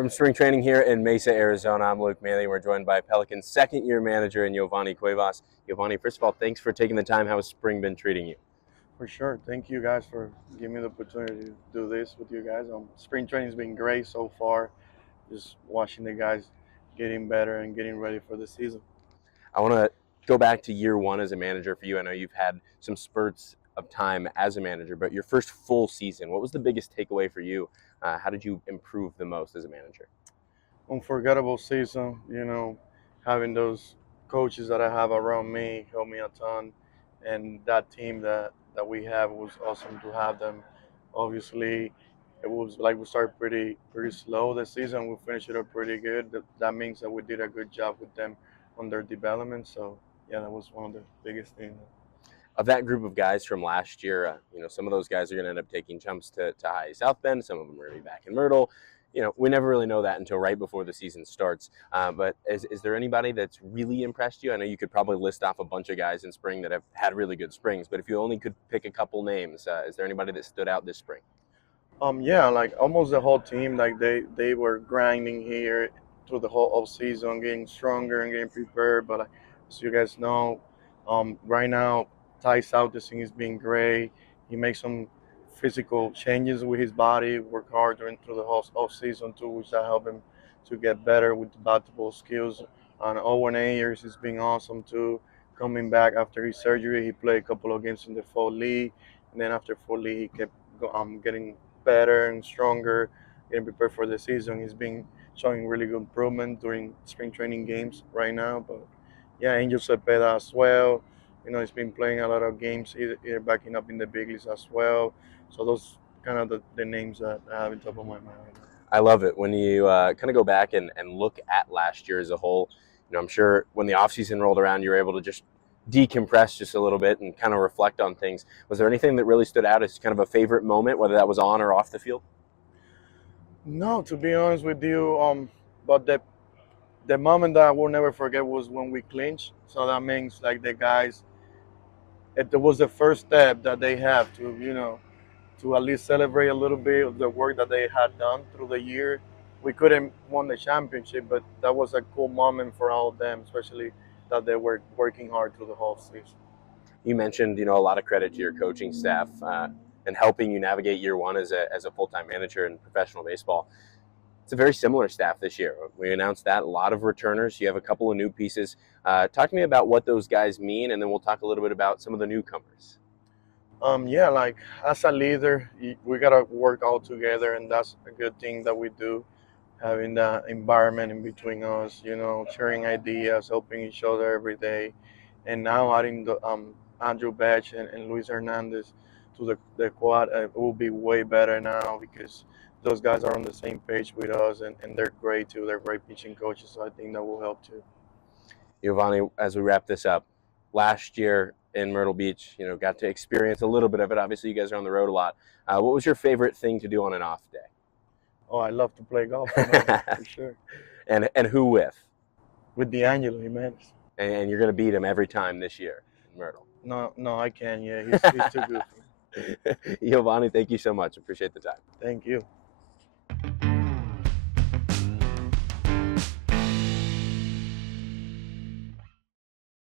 From spring training here in Mesa, Arizona, I'm Luke Maley. We're joined by Pelicans second-year manager Yovanny Cuevas. Yovanny, first of all, thanks for taking the time. How has spring been treating you? For sure. Thank you guys for giving me the opportunity to do this with you guys. Spring training's been great so far. Just watching the guys getting better and getting ready for the season. I want to go back to year one as a manager for you. I know you've had some spurts of time as a manager, but your first full season, what was the biggest takeaway for you? How did you improve the most as a manager? Unforgettable season, having those coaches that I have around me helped me a ton. And that team that we have was awesome to have them. Obviously, it was like we started pretty slow this season. We finished it up pretty good. That means that we did a good job with them on their development. So yeah, that was one of the biggest things. Of that group of guys from last year, some of those guys are going to end up taking jumps to high South Bend. Some of them are going to be back in Myrtle. We never really know that until right before the season starts. But is there anybody that's really impressed you? I know you could probably list off a bunch of guys in spring that have had really good springs, but if you only could pick a couple names, is there anybody that stood out this spring? Yeah, like almost the whole team, like they were grinding here through the whole off season, getting stronger and getting prepared. But as you guys know, right now Ty Southison is being great. He makes some physical changes with his body, work hard through the whole off season too, which that help him to get better with the basketball skills. And Owen Ayers is being awesome too. Coming back after his surgery, he played a couple of games in the fall league, and then after fall league, he kept getting better and stronger, getting prepared for the season. He's been showing really good improvement during spring training games right now. But yeah, Angel Cepeda as well. He's been playing a lot of games, either backing up in the big leagues as well. So those kind of the names that I have in top of my mind right now. I love it when you kind of go back and look at last year as a whole. I'm sure when the offseason rolled around, you were able to just decompress just a little bit and kind of reflect on things. Was there anything that really stood out as kind of a favorite moment, whether that was on or off the field? No, to be honest with you, but the moment that I will never forget was when we clinched. So that means like the guys, it was the first step that they have to at least celebrate a little bit of the work that they had done through the year. We couldn't won the championship, but that was a cool moment for all of them, especially that they were working hard through the whole season. You mentioned, a lot of credit to your coaching staff and helping you navigate year one as a full-time manager in professional baseball. It's a very similar staff this year. We announced that, a lot of returners. You have a couple of new pieces. Talk to me about what those guys mean, and then we'll talk a little bit about some of the newcomers. Yeah, like as a leader, we gotta work all together, and that's a good thing that we do. Having that environment in between us, sharing ideas, helping each other every day, and now adding the Andrew Batch and Luis Hernandez to the quad, it will be way better now because those guys are on the same page with us, and they're great too. They're great pitching coaches, so I think that will help too. Yovanny, as we wrap this up, last year in Myrtle Beach, got to experience a little bit of it. Obviously, you guys are on the road a lot. What was your favorite thing to do on an off day? Oh, I love to play golf, for sure. And who with? With D'Angelo, man. And you're going to beat him every time this year in Myrtle. No, I can't. Yeah, he's too good for me. Yovanny, thank you so much. Appreciate the time. Thank you.